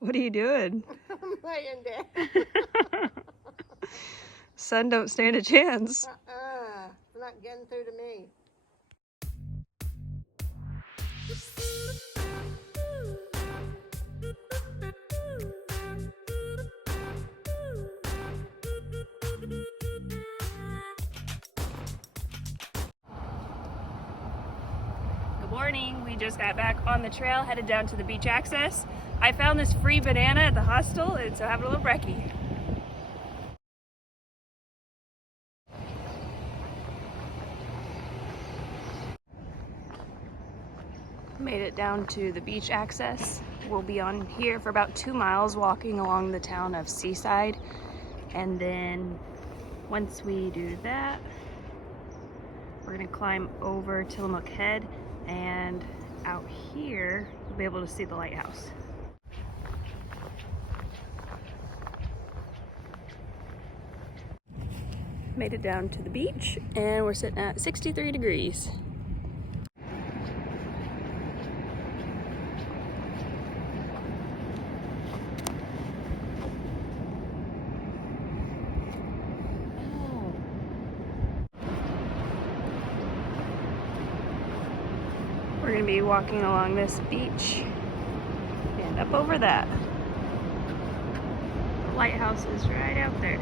What are you doing? I'm laying down. Sun don't stand a chance. It's not getting through to me. Good morning. We just got back on the trail, headed down to the beach access. I found this free banana at the hostel, and so having a little brekkie. Made it down to the beach access. We'll be on here for about 2 miles walking along the town of Seaside. And then once we do that, we're gonna climb over Tillamook Head, and out here, we'll be able to see the lighthouse. Made it down to the beach, and we're sitting at 63 degrees. We're gonna be walking along this beach and up over that. The lighthouse is right out there.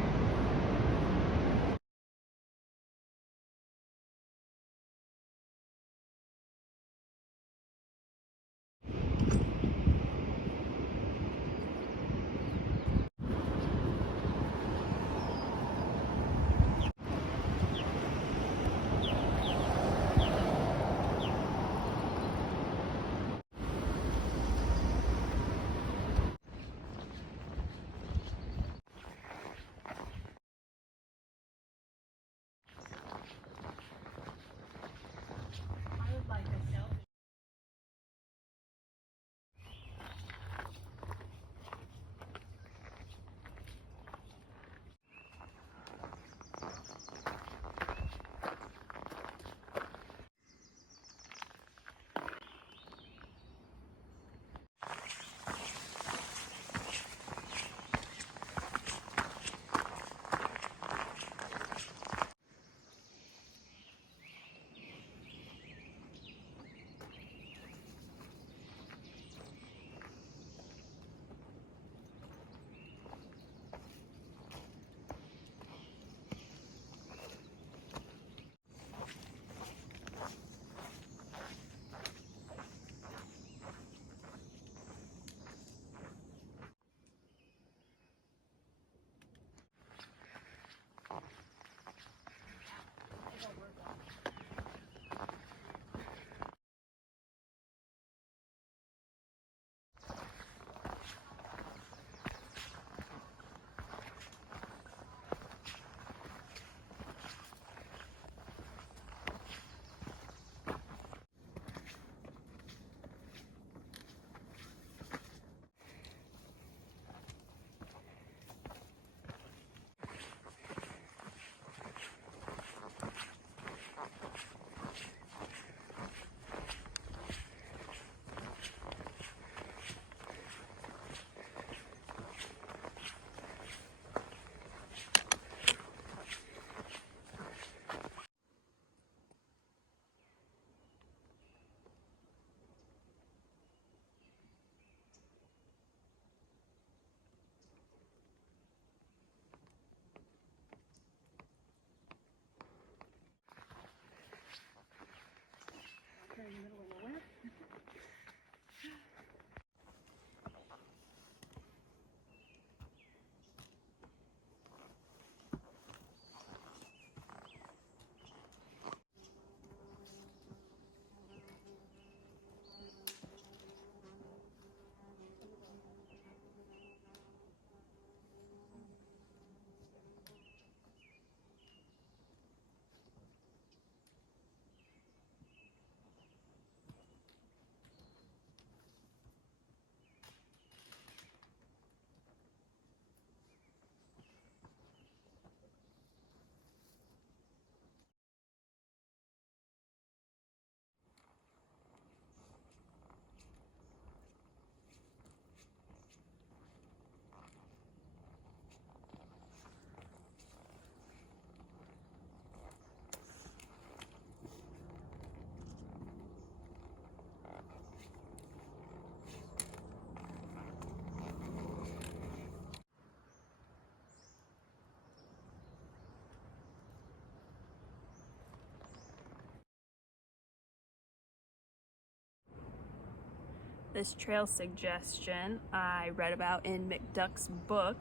This trail suggestion I read about in McDuck's book.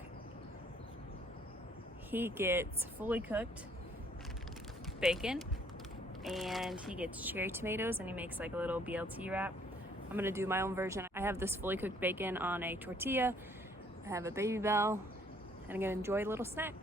He gets fully cooked bacon and he gets cherry tomatoes and he makes like a little BLT wrap. I'm gonna do my own version. I have this fully cooked bacon on a tortilla. I have a Baby Bell and I'm gonna enjoy a little snack.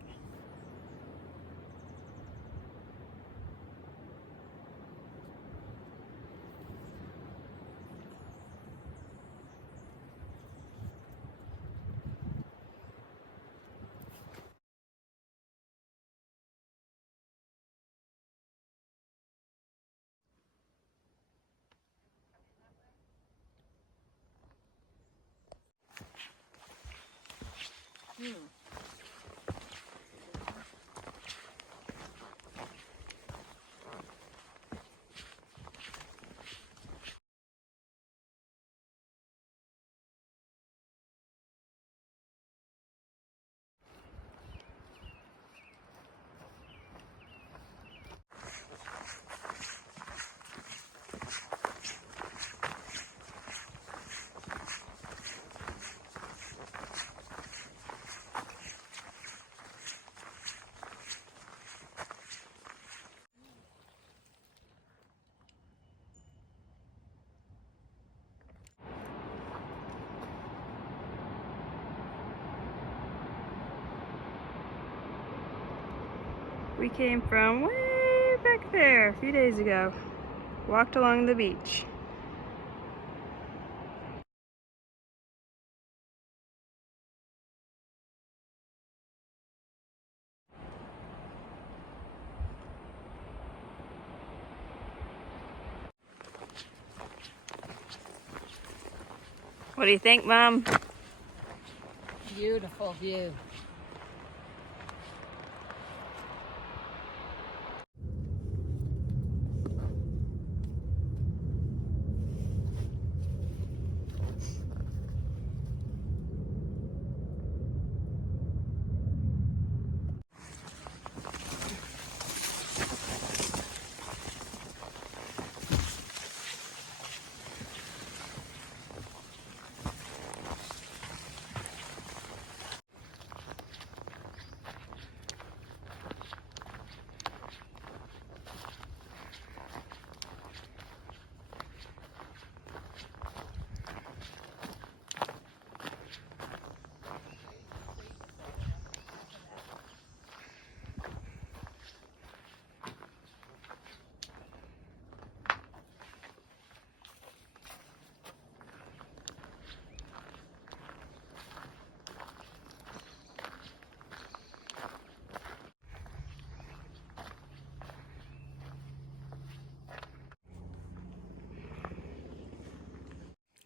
We came from way back there a few days ago. Walked along the beach. What do you think, Mom? Beautiful view.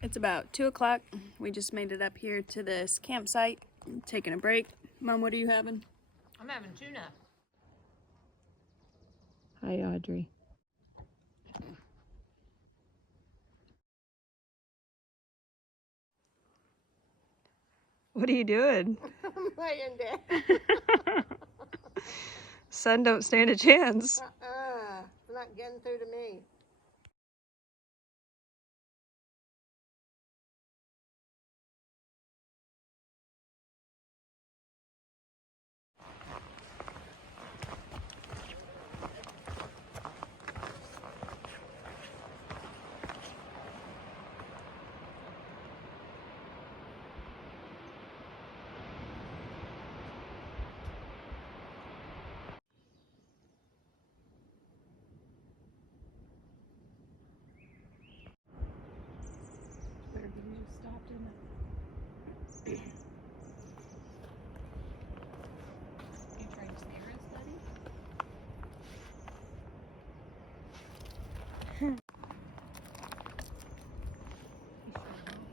It's about 2 o'clock. We just made it up here to this campsite, taking a break. Mom, what are you having? I'm having tuna. Hi, Audrey. What are you doing? I'm laying down. Sun don't stand a chance. It's not getting through to me.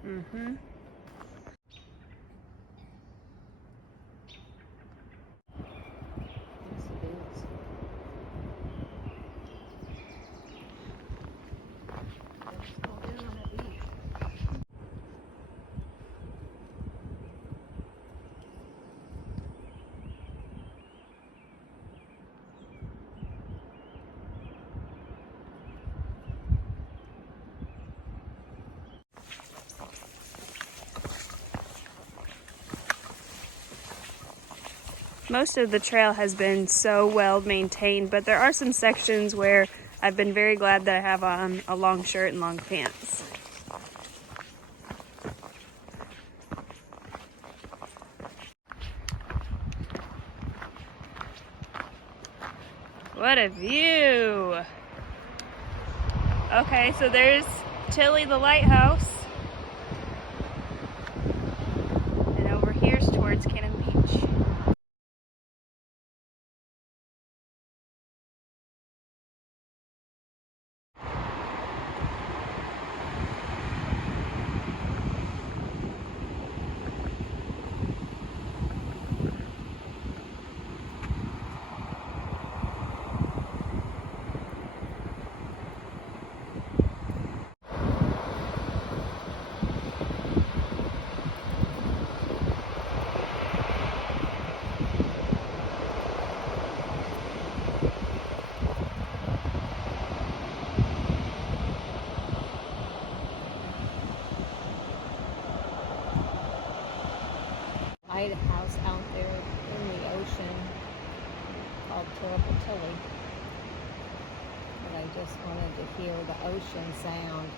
Mm-hmm. Most of the trail has been so well maintained, but there are some sections where I've been very glad that I have on a long shirt and long pants. What a view! Okay, so there's Tilly the lighthouse. And over here's towards Cannon Beach. Lighthouse out there in the ocean called Terrible Tilly. But I just wanted to hear the ocean sound.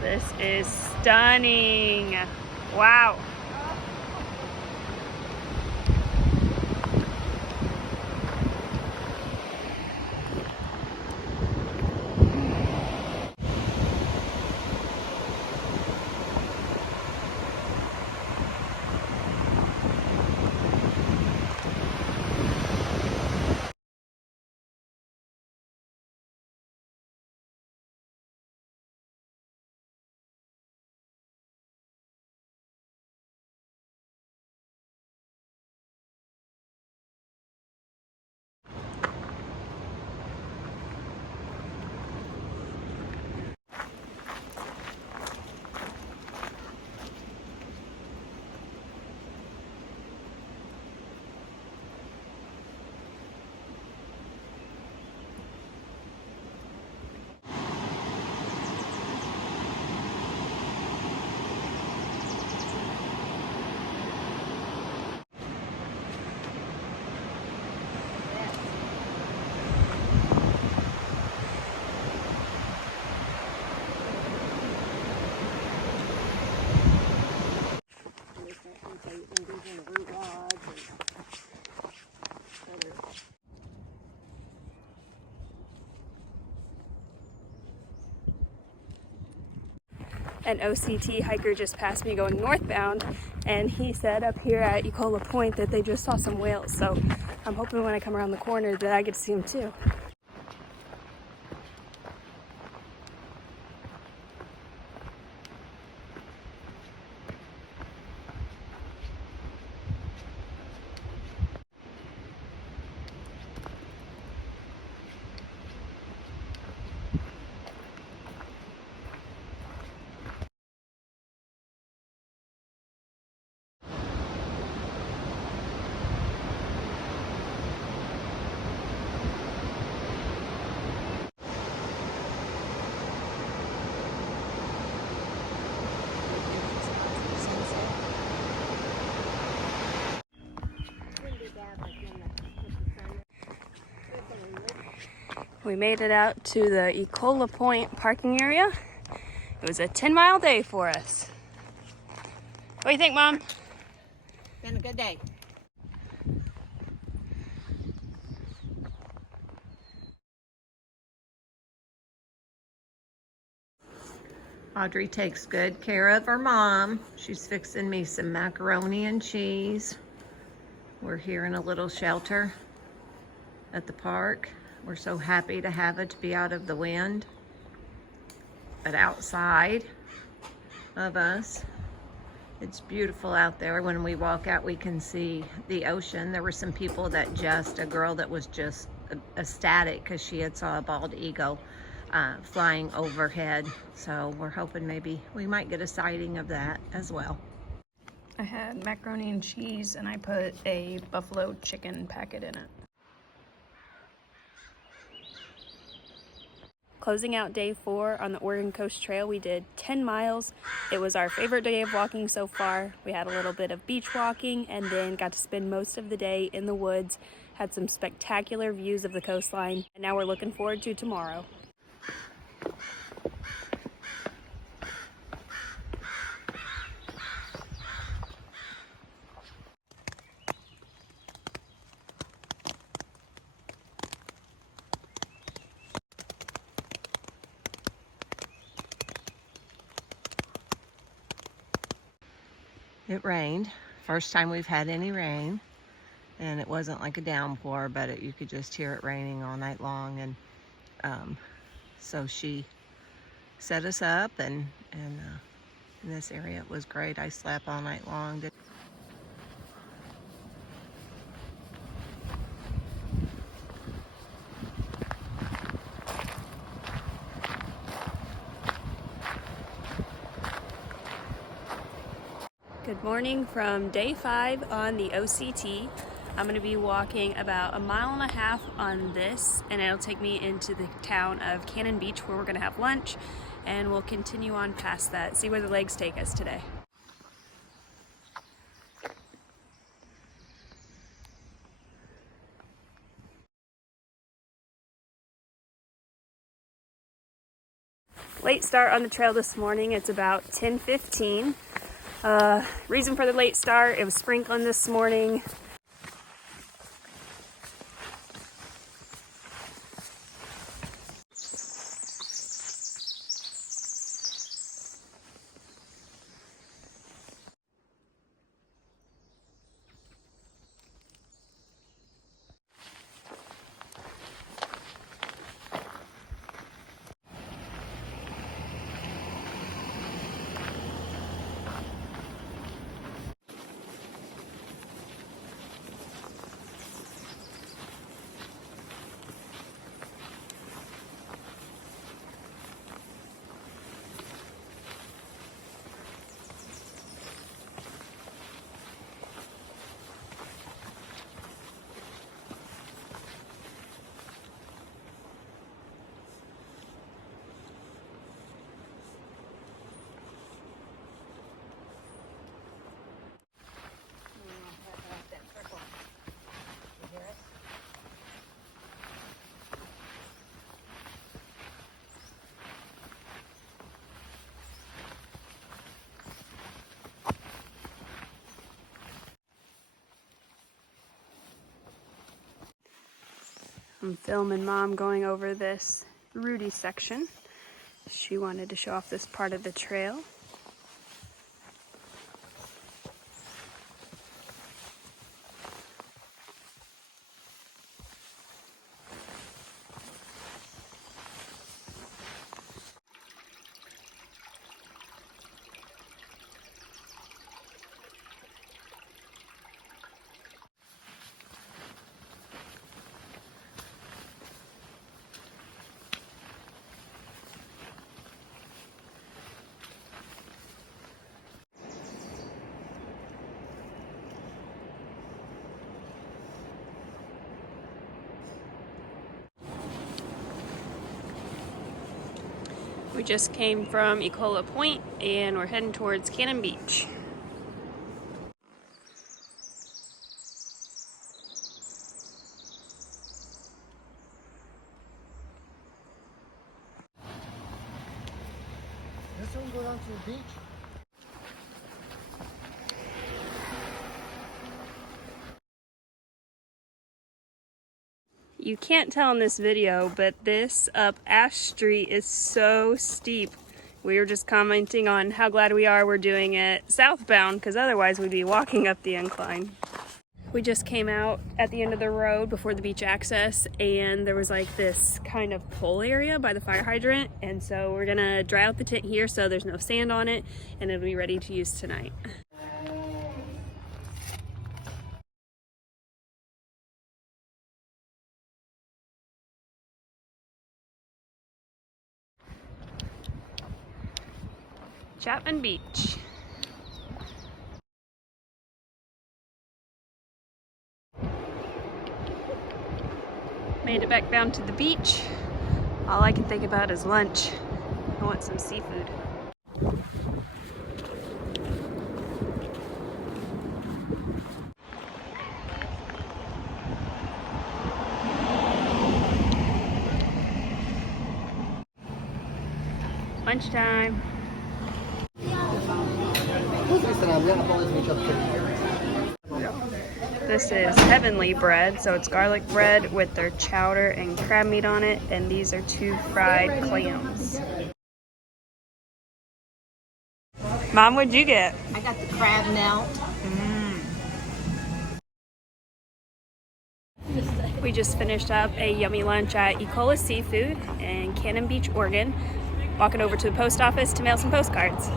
This is stunning. Wow. An OCT hiker just passed me going northbound, and he said up here at Ecola Point that they just saw some whales, so I'm hoping when I come around the corner that I get to see them too. We made it out to the Ecola Point parking area. It was a 10-mile day for us. What do you think, Mom? Been a good day. Audrey takes good care of her mom. She's fixing me some macaroni and cheese. We're here in a little shelter at the park. We're so happy to have it to be out of the wind. But outside of us, it's beautiful out there. When we walk out, we can see the ocean. There were some people that a girl that was just ecstatic because she had saw a bald eagle flying overhead. So we're hoping maybe we might get a sighting of that as well. I had macaroni and cheese, and I put a buffalo chicken packet in it. Closing out day 4 on the Oregon Coast Trail, we did 10 miles. It was our favorite day of walking so far. We had a little bit of beach walking and then got to spend most of the day in the woods. Had some spectacular views of the coastline, and now we're looking forward to tomorrow. It rained. First time we've had any rain. And it wasn't like a downpour, but you could just hear it raining all night long. And so she set us up, and in this area it was great. I slept all night long. Good morning from day 5 on the OCT. I'm going to be walking about 1.5 miles on this, and it'll take me into the town of Cannon Beach, where we're going to have lunch, and we'll continue on past that, see where the legs take us today. Late start on the trail this morning. It's about 10:15. Reason for the late start, it was sprinkling this morning. I'm filming Mom going over this Rudy section. She wanted to show off this part of the trail. We just came from Ecola Point and we're heading towards Cannon Beach. This one go down to the beach. You can't tell in this video, but this up Ash Street is so steep. We were just commenting on how glad we are we're doing it southbound, because otherwise we'd be walking up the incline. We just came out at the end of the road before the beach access, and there was like this kind of pole area by the fire hydrant, and so we're gonna dry out the tent here so there's no sand on it, and it'll be ready to use tonight. Chapman Beach. Made it back down to the beach. All I can think about is lunch. I want some seafood. Lunchtime. This is heavenly bread, so it's garlic bread with their chowder and crab meat on it, and these are 2 fried clams. Mom, what'd you get? I got the crab melt. We just finished up a yummy lunch at Ecola Seafood in Cannon Beach, Oregon. Walking over to the post office to mail some postcards.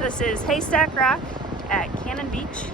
This is Haystack Rock at Cannon Beach.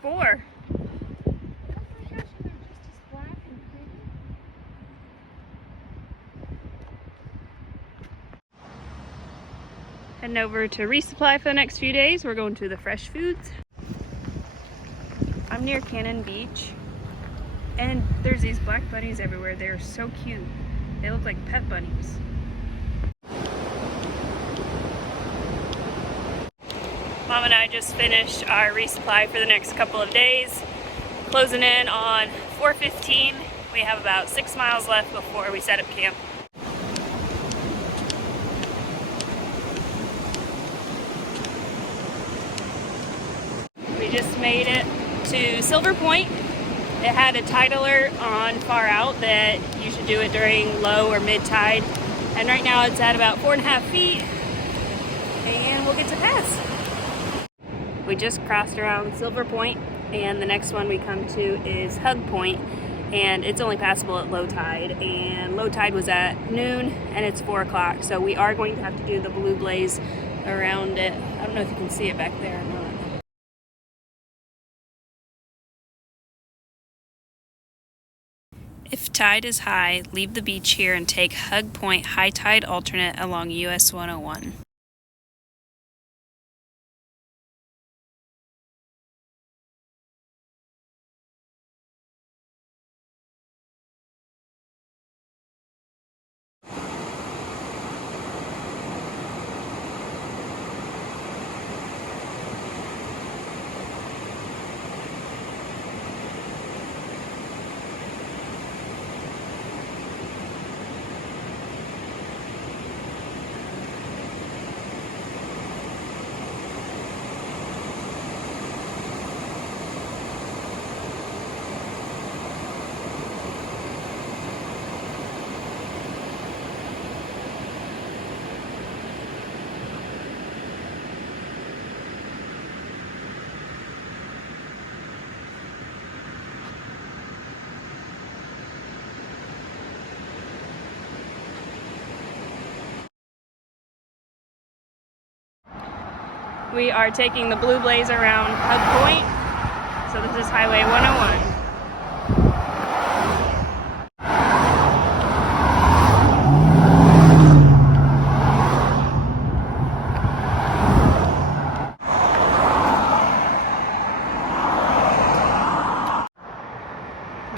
Four. Heading over to Resupply for the next few days. We're going to the fresh foods. I'm near Cannon Beach, and there's these black bunnies everywhere. They're so cute. They look like pet bunnies. Mom and I just finished our resupply for the next couple of days. Closing in on 4:15. We have about 6 miles left before we set up camp. We just made it to Silver Point. It had a tide alert on far out that you should do it during low or mid tide. And right now it's at about 4.5 feet. And we'll get to pass. We just crossed around Silver Point, and the next one we come to is Hug Point, and it's only passable at low tide, and low tide was at noon and it's 4 o'clock, so we are going to have to do the blue blaze around it. I don't know if you can see it back there or not. If tide is high, leave the beach here and take Hug Point high tide alternate along US 101. We are taking the Blue Blaze around Hug Point. So this is Highway 101.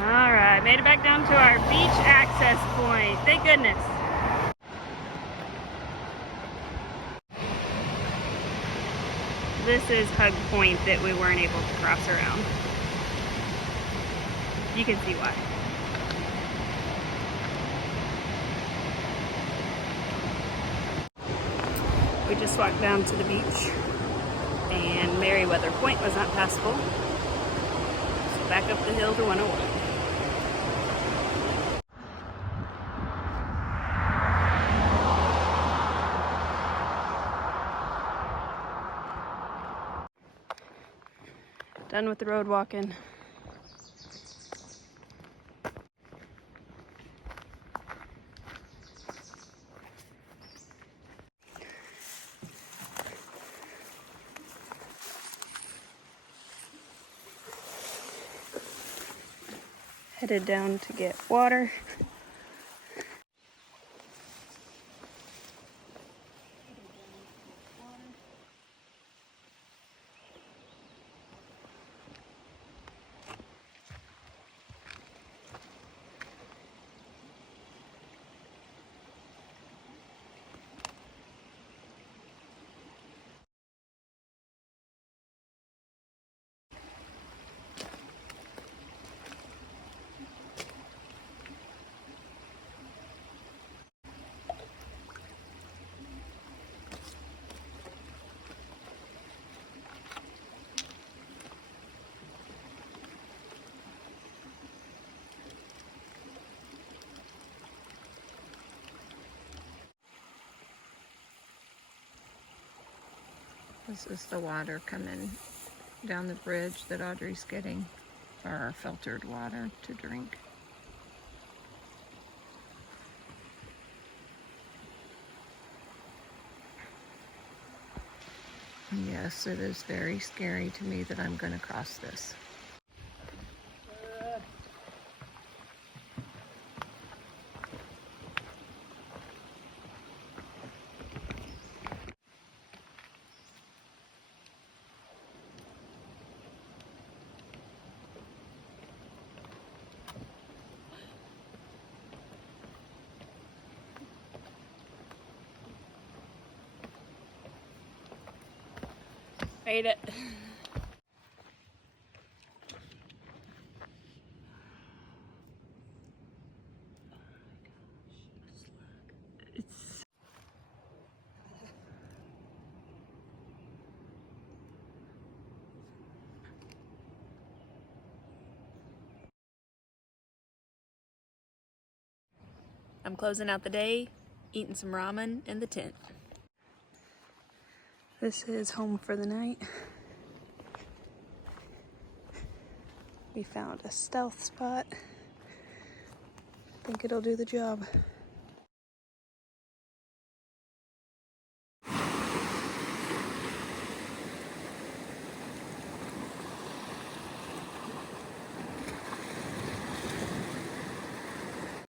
Alright, made it back down to our beach access point. Thank goodness. This is Hug Point that we weren't able to cross around. You can see why. We just walked down to the beach and Meriwether Point was not passable. So back up the hill to 101. Done with the road walking. Headed down to get water. This is the water coming down the bridge that Audrey's getting for our filtered water to drink. Yes, it is very scary to me that I'm going to cross this. Made it. I'm closing out the day, eating some ramen in the tent. This is home for the night. We found a stealth spot. I think it'll do the job.